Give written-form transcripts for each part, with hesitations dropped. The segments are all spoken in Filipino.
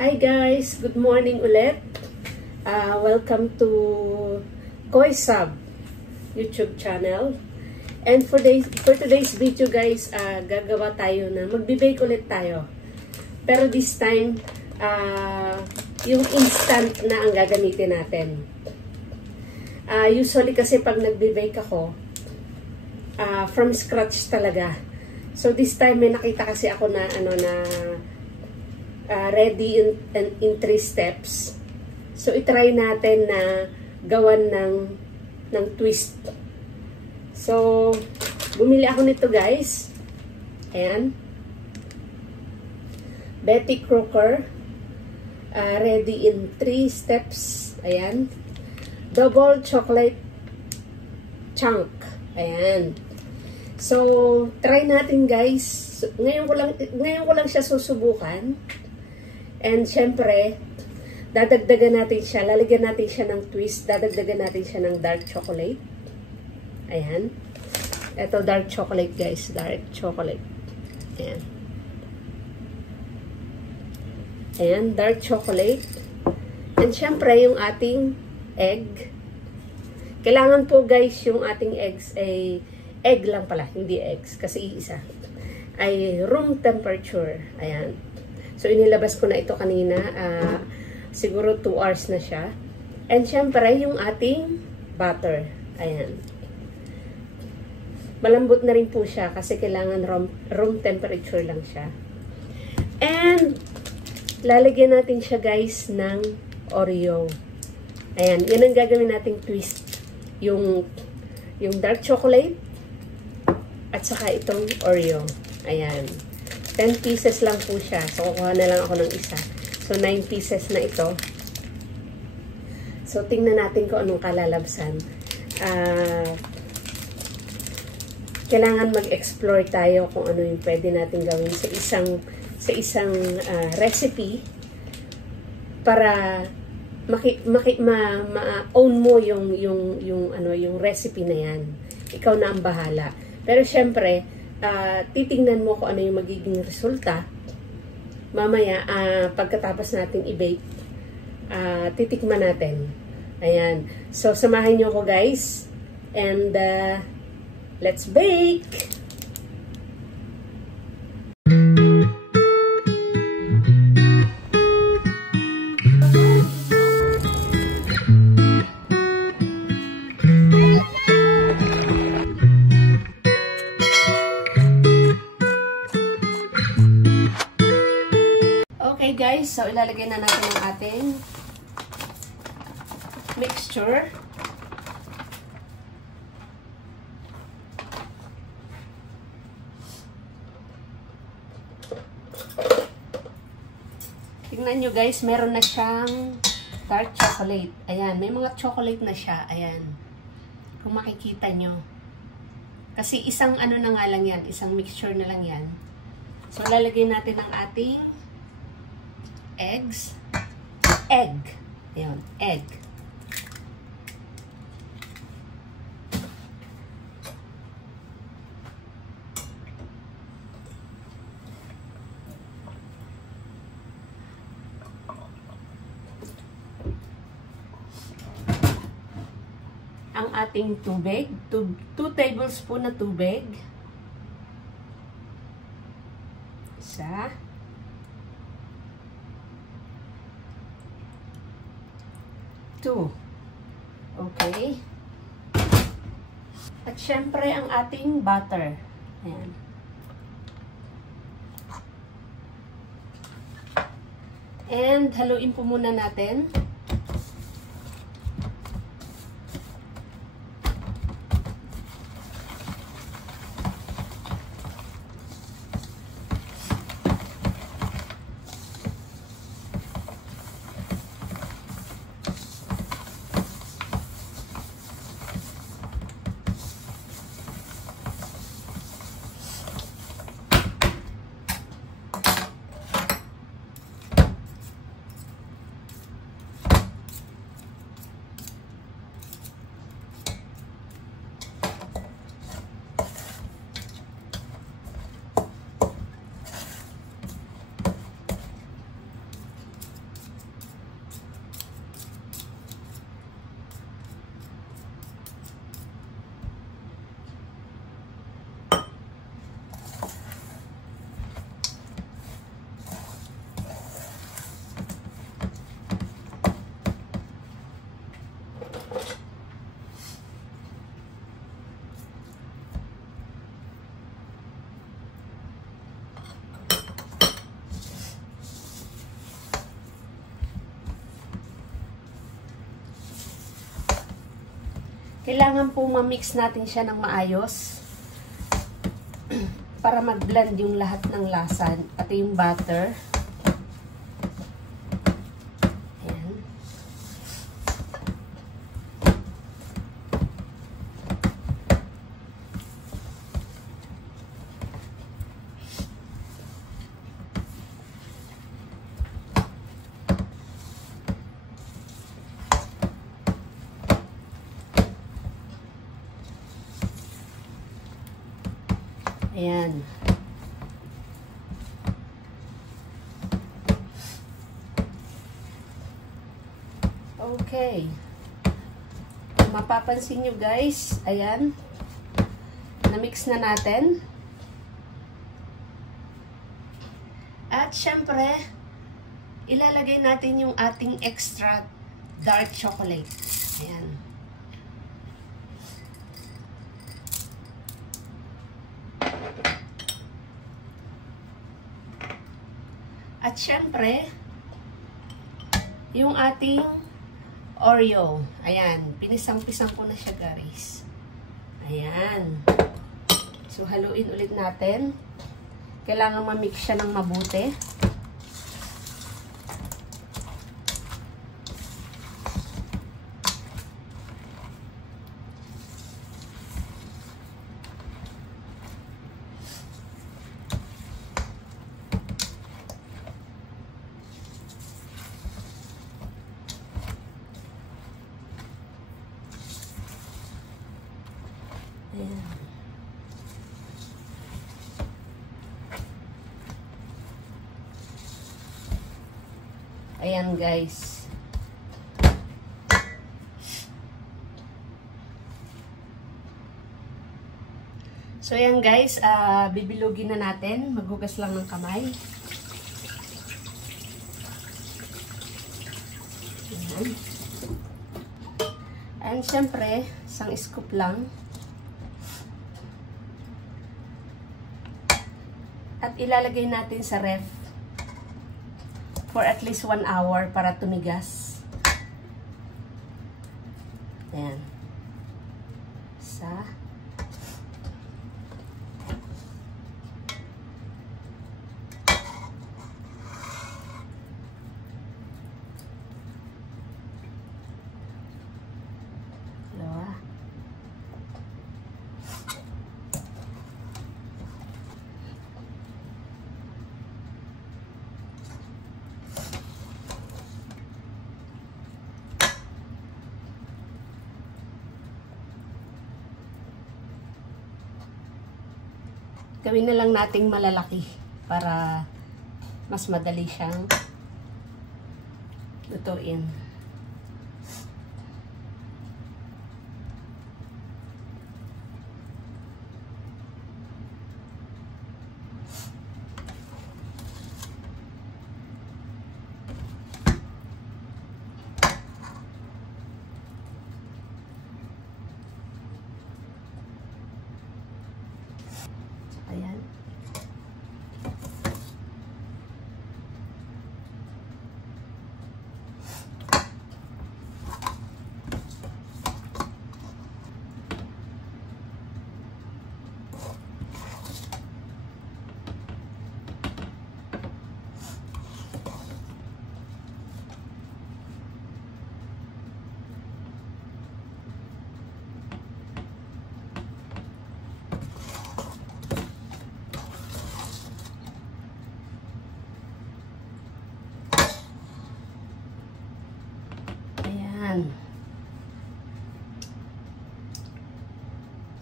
Hi guys! Good morning ulit. Welcome to Koisab YouTube channel. And for today's video guys, gagawa tayo na magbe-bake ulit tayo. Pero this time, yung instant na ang gagamitin natin. Usually kasi pag nagbe-bake ako, from scratch talaga. So this time may nakita kasi ako na ready in 3 steps. So itry natin na gawan ng twist. So bumili ako nito guys. Ayan. Betty Crocker. Ready in 3 steps. Ayan. Double chocolate chunk. Ayan. So try natin guys. Ngayon ko lang siya susubukan. And syempre, dadagdagan natin siya, lalagyan natin siya ng twist, dadagdagan natin siya ng dark chocolate. Ayan. Ito dark chocolate guys, dark chocolate. Ayan. Ayan, dark chocolate. And syempre, yung ating egg. Kailangan po guys, yung ating eggs ay, egg lang pala, hindi eggs, kasi iisa. Ay room temperature. Ayan. So, inilabas ko na ito kanina. Siguro 2 hours na siya. And, syempre, yung ating butter. Ayan. Malambot na rin po siya kasi kailangan room temperature lang siya. And, lalagyan natin siya, guys, ng Oreo. Ayan. Yan ang gagawin nating twist. Yung dark chocolate at saka itong Oreo. Ayan. 10 pieces lang po siya. So, kukuha na lang ako ng isa. So, 9 pieces na ito. So, tingnan natin kung anong kalalabsan. Kailangan mag-explore tayo kung ano yung pwede natin gawin sa isang recipe para ma-own mo yung recipe na yan. Ikaw na ang bahala. Pero, syempre, titingnan mo kung ano yung magiging resulta mamaya pagkatapos natin i-bake, titikman natin. Ayan. So, samahan nyo ako guys and let's bake! Okay guys, so ilalagay na natin ang ating mixture. Tingnan nyo guys, meron na siyang dark chocolate. Ayan, may mga chocolate na siya. Ayan. Kung makikita nyo. Kasi isang ano na nga lang yan, isang mixture na lang yan. So lalagay natin ang ating egg. Ayan, egg. Ang ating tubig, 2 tablespoon na tubig. Isa. Okay. At syempre, ang ating butter. Ayan. And, haluin po muna natin. Kailangan po ma-mix natin siya ng maayos para mag-blend yung lahat ng lasa, pati yung butter. Ayan. Ayan. Okay. Kung mapapansin nyo guys, ayan. Na-mix na natin. At syempre, ilalagay natin yung ating extra dark chocolate. Ayan. At syempre, yung ating Oreo. Ayan. Pinisang-pisang ko na siya, guys. Ayan. So, haluin ulit natin. Kailangan ma-mix siya ng mabuti. Ayan. Ayan guys. So ayan guys, bibilugin na natin. Maghugas lang ng kamay. Ayan. And syempre, isang scoop lang. At ilalagay natin sa ref for at least 1 hour para tumigas. Ayan. Isa. Dalawa. Gawin na lang nating malalaki para mas madali siyang lutuin. Ayan.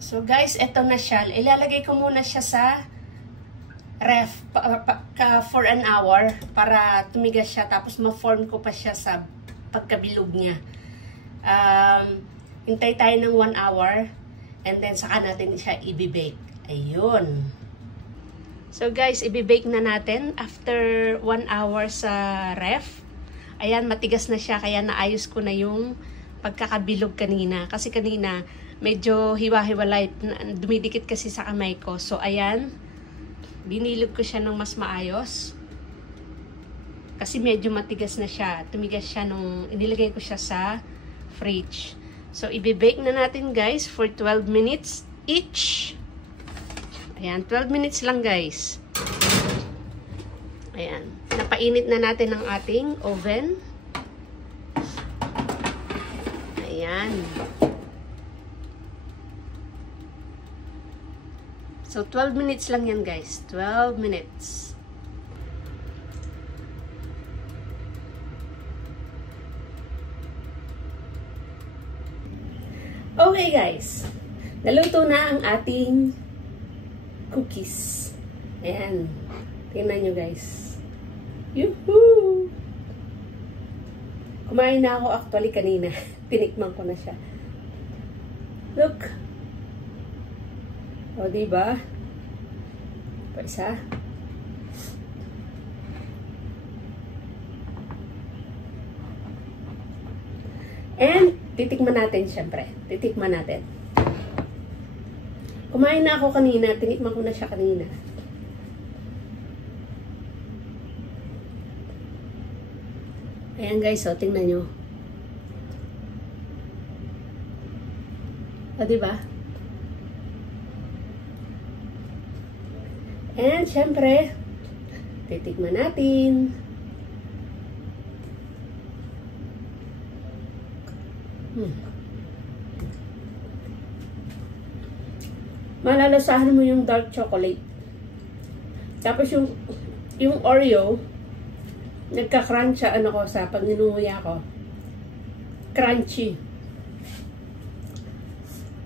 So guys, eto na siya. Ilalagay ko muna siya sa ref for an hour para tumigas siya. Tapos ma-form ko pa siya sa pagkabilog niya. Hintay tayo ng 1 hour and then saka natin siya i-bake. Ayun. So guys, i-bake na natin after 1 hour sa ref. Ayan, matigas na siya kaya naayos ko na yung pagkakabilog kanina. Kasi kanina medyo hiwa-hiwalay, dumidikit kasi sa kamay ko. So ayan, binilog ko siya ng mas maayos. Kasi medyo matigas na siya. Tumigas siya nung inilagay ko siya sa fridge. So, i-bake na natin guys for 12 minutes each. Ayan, 12 minutes lang guys. Ayan. Napainit na natin ang ating oven. Ayan. So, 12 minutes lang yan guys. 12 minutes. Okay guys, naluto na ang ating cookies. Ayan. Tingnan nyo guys. Yuhuu! Kumain na ako actually kanina. Tinikman ko na siya. Look! O, diba? Pa isa. And, titikman natin syempre. Titikman natin. Kumain na ako kanina. Tinikman ko na siya kanina. Ayan guys, so tingnan nyo. O, diba? And syempre, titikman natin. Malalasahan mo yung dark chocolate. Tapos yung Oreo, nagka-crunch siya ano ko sa pag ninunguya ko. Crunchy.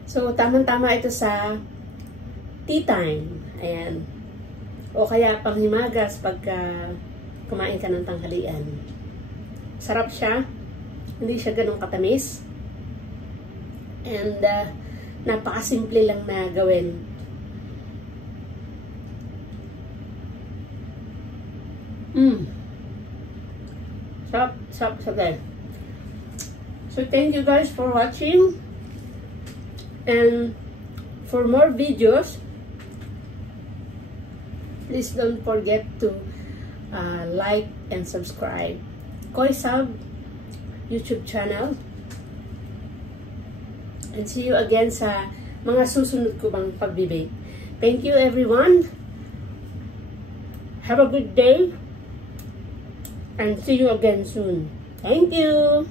So, tamang-tama ito sa tea time. Ayan. O kaya pang himagas pagka kumain ka ng tanghalian. Sarap siya. Hindi siya ganun katamis. And, napakasimple lang na gawin. Sarap. So, thank you guys for watching. And, for more videos, please don't forget to like and subscribe. KoySub YouTube channel. And see you again sa mga susunod ko bang pagbibake. Thank you everyone. Have a good day. And see you again soon. Thank you.